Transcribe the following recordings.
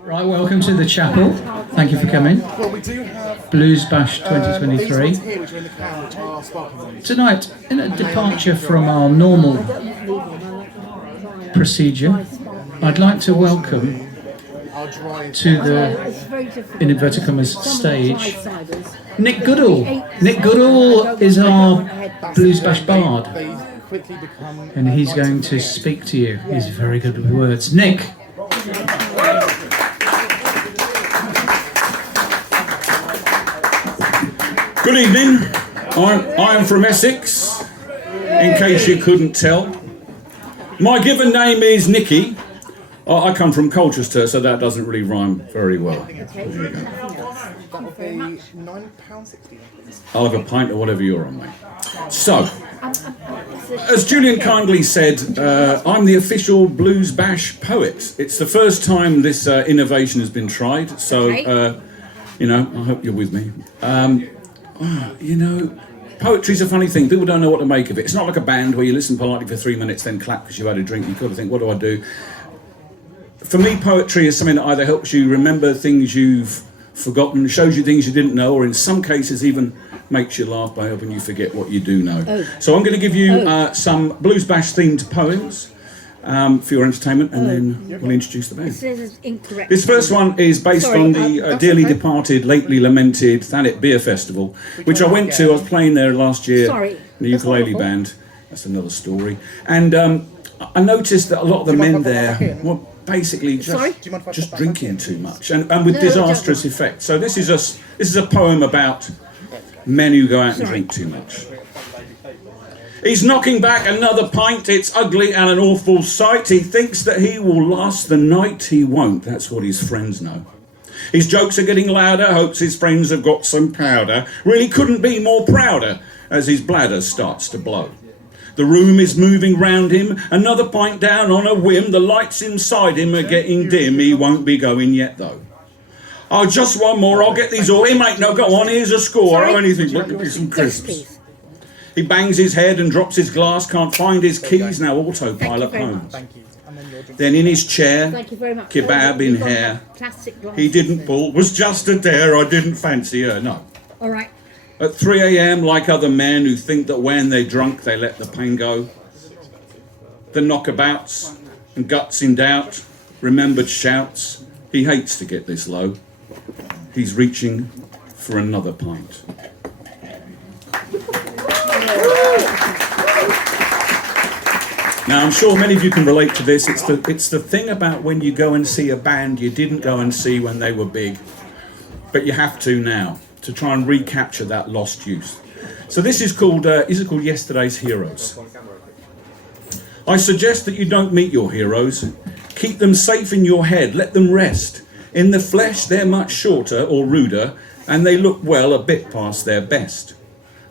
Right, welcome to the chapel. Thank you for coming. Well, we do have Blues Bash 2023. these ones here, which are in the can, which are sparkling ones. Tonight, in a departure from our normal procedure, I'd like to welcome to the, in inverted commas, stage, Nick Goodall. Nick Goodall is our Blues Bash bard, and he's going to speak to you. He's very good with words. Nick. Good evening. I'm from Essex, in case you couldn't tell. My given name is Nicky. I come from Colchester, so that doesn't really rhyme very well. That will be £9.60. I'll have a pint or whatever you're on, mate. So, as Julian kindly said, I'm the official Blues Bash poet. It's the first time this innovation has been tried, so, I hope you're with me. Poetry's a funny thing. People don't know what to make of it. It's not like a band where you listen politely for 3 minutes, then clap because you've had a drink. You've got to think, what do I do? For me, poetry is something that either helps you remember things you've forgotten, shows you things you didn't know, or in some cases even makes you laugh by helping you forget what you do know. So I'm going to give you some Blues Bash themed poems for your entertainment, and then we'll introduce the band. This is incorrect. This first one is based on the dearly departed, lately lamented Thanet Beer Festival, which I went to. I was playing there last year in the ukulele band. That's another story. And I noticed that a lot of the men there were basically just drinking too much, and with disastrous effect. So this is a poem about men who go out and drink too much. He's knocking back another pint, it's ugly and an awful sight. He thinks that he will last the night, he won't, that's what his friends know. His jokes are getting louder, hopes his friends have got some powder. Really couldn't be more prouder as his bladder starts to blow. The room is moving round him, another pint down on a whim. The lights inside him are getting dim, he won't be going yet though. Oh, just one more, I'll get these all. Hey mate, no, go on, here's a score. Oh, anything but give me some crisps. He bangs his head and drops his glass, can't find his keys, now autopilot home. Then in his chair, kebab in hair, he didn't pull, was just a dare, I didn't fancy her, no. All right. At 3 a.m, like other men who think that when they're drunk they let the pain go. The knockabouts and guts in doubt, remembered shouts, he hates to get this low. He's reaching for another pint. Now, I'm sure many of you can relate to this. It's the thing about when you go and see a band you didn't go and see when they were big, but you have to now to try and recapture that lost youth. So this is called Yesterday's Heroes. I suggest that you don't meet your heroes. Keep them safe in your head. Let them rest. In the flesh, they're much shorter or ruder, and they look well a bit past their best.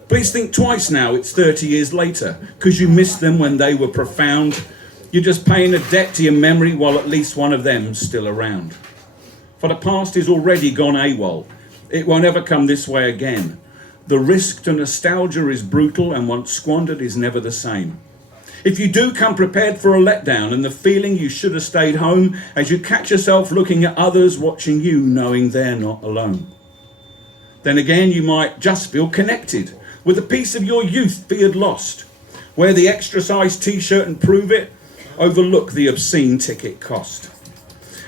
Please think twice now, it's 30 years later, because you missed them when they were profound. You're just paying a debt to your memory while at least one of them's still around. For the past is already gone AWOL. It won't ever come this way again. The risk to nostalgia is brutal, and once squandered is never the same. If you do come prepared for a letdown and the feeling you should have stayed home, as you catch yourself looking at others watching you, knowing they're not alone. Then again, you might just feel connected with a piece of your youth feared lost. Wear the extra size t-shirt and prove it. Overlook the obscene ticket cost.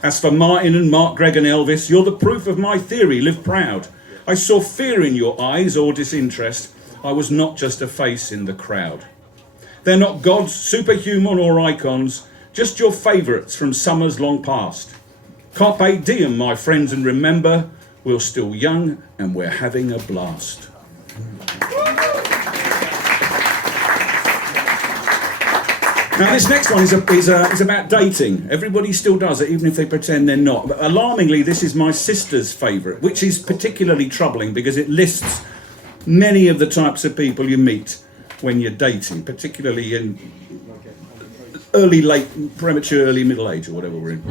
As for Martin and Mark, Greg and Elvis, you're the proof of my theory, live proud. I saw fear in your eyes or disinterest. I was not just a face in the crowd. They're not gods, superhuman or icons, just your favourites from summers long past. Carpe diem, my friends, and remember, we're still young and we're having a blast. Now this next one is about dating. Everybody still does it, even if they pretend they're not. But alarmingly, this is my sister's favourite, which is particularly troubling because it lists many of the types of people you meet when you're dating, particularly in early, late, premature, early middle age or whatever we're in.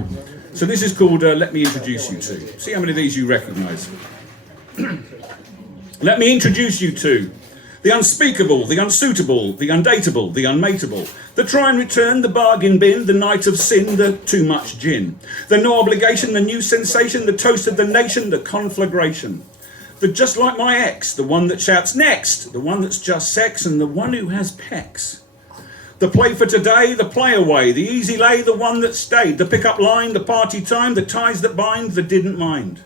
So this is called Let Me Introduce You To. See how many of these you recognise. Let me introduce you to The unspeakable, the unsuitable, the undateable, the unmateable. The try and return, the bargain bin, the night of sin, the too much gin. The no obligation, the new sensation, the toast of the nation, the conflagration. The just like my ex, the one that shouts next, the one that's just sex, and the one who has pecs. The play for today, the play away, the easy lay, the one that stayed, the pick-up line, the party time, the ties that bind, the didn't mind.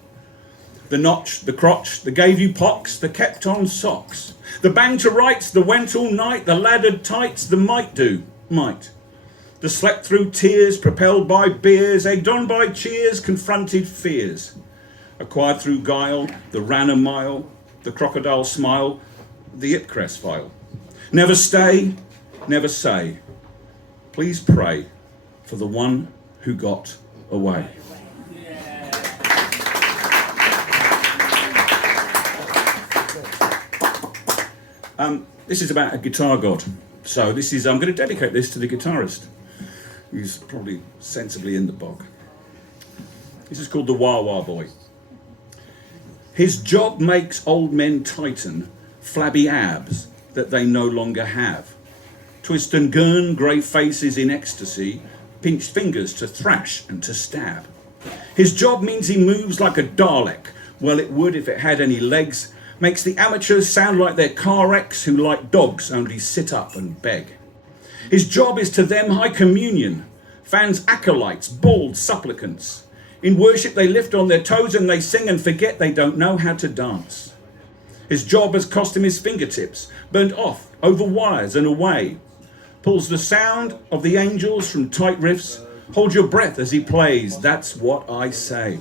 The notch, the crotch, the gave you pox, the kept on socks. The bang to rights, the went all night, the laddered tights, the might do, might. The slept through tears, propelled by beers, egged on by cheers, confronted fears. Acquired through guile, the ran a mile, the crocodile smile, the Ipcress file. Never stay, never say. Please pray for the one who got away. This is about a guitar god. So I'm going to dedicate this to the guitarist, who's probably sensibly in the bog. This is called the Wah Wah Boy. His job makes old men tighten flabby abs that they no longer have. Twist and gurn grey faces in ecstasy, pinched fingers to thrash and to stab. His job means he moves like a Dalek. Well, it would if it had any legs. Makes the amateurs sound like they're car wrecks who, like dogs, only sit up and beg. His job is to them high communion. Fans acolytes, bald supplicants. In worship they lift on their toes and they sing and forget they don't know how to dance. His job has cost him his fingertips, burnt off, over wires and away. Pulls the sound of the angels from tight riffs. Hold your breath as he plays, that's what I say.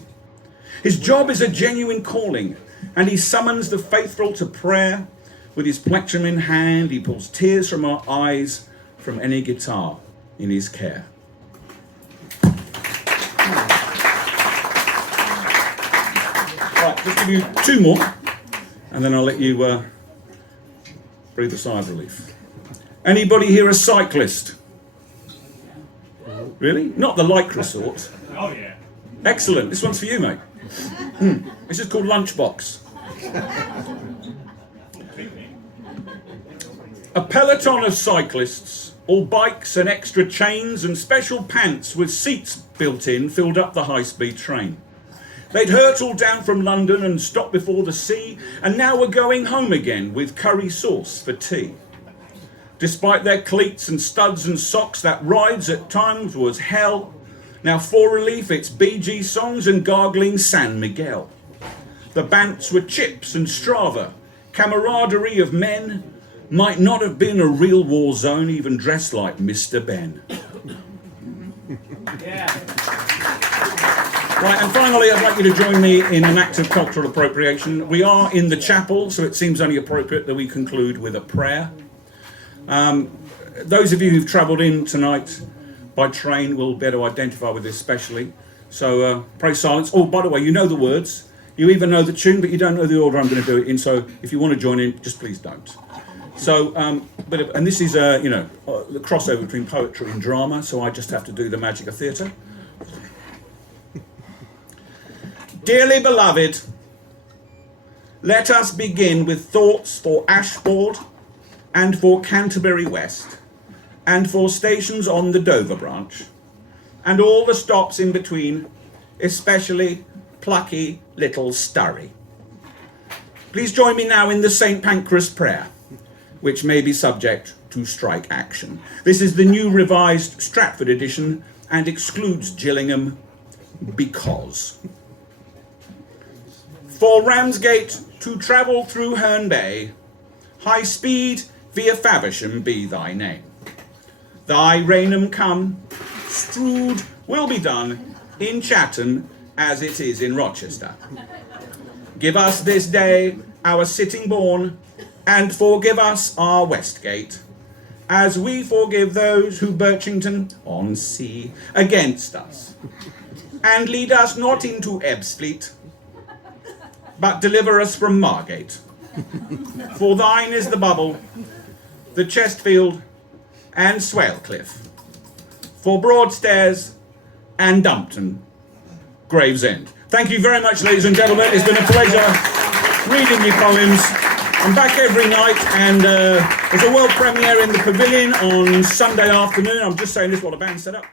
His job is a genuine calling, and he summons the faithful to prayer. With his plectrum in hand, he pulls tears from our eyes from any guitar in his care. Right, just give you two more, and then I'll let you breathe a sigh of relief. Anybody here a cyclist? Really? Not the lycra sort? Oh yeah. Excellent. This one's for you, mate. This is called Lunchbox. A peloton of cyclists, all bikes and extra chains and special pants with seats built in, filled up the high-speed train. They'd hurtled down from London and stopped before the sea, and now were going home again with curry sauce for tea. Despite their cleats and studs and socks, that rides at times was hell. Now for relief it's Bee Gees songs and gargling San Miguel. The bants were Chips and Strava, camaraderie of men. Might not have been a real war zone, even dressed like Mr. Ben. Right, and finally I'd like you to join me in an act of cultural appropriation. We are in the chapel, so it seems only appropriate that we conclude with a prayer. Those of you who've travelled in tonight by train will be able to identify with this especially. So pray silence. Oh, by the way, you know the words. You even know the tune, but you don't know the order I'm going to do it in. So if you want to join in, just please don't. So, and this is, the crossover between poetry and drama, so I just have to do the magic of theatre. Dearly beloved, let us begin with thoughts for Ashford and for Canterbury West and for stations on the Dover branch and all the stops in between, especially plucky little Sturry. Please join me now in the St. Pancras prayer, which may be subject to strike action. This is the new revised Stratford edition and excludes Gillingham because. For Ramsgate to travel through Herne Bay, high speed via Faversham be thy name. Thy Rainham come, Strood will be done in Chatham as it is in Rochester. Give us this day our Sittingbourne, and forgive us our Westgate, as we forgive those who Birchington on sea against us. And lead us not into Ebbsfleet, but deliver us from Margate. For thine is the Bubble, the Chestfield, and Swalcliffe. For Broadstairs and Dumpton, Gravesend. Thank you very much, ladies and gentlemen. It's been a pleasure reading your poems. I'm back every night, and there's a world premiere in the Pavilion on Sunday afternoon. I'm just saying this while the band's set up.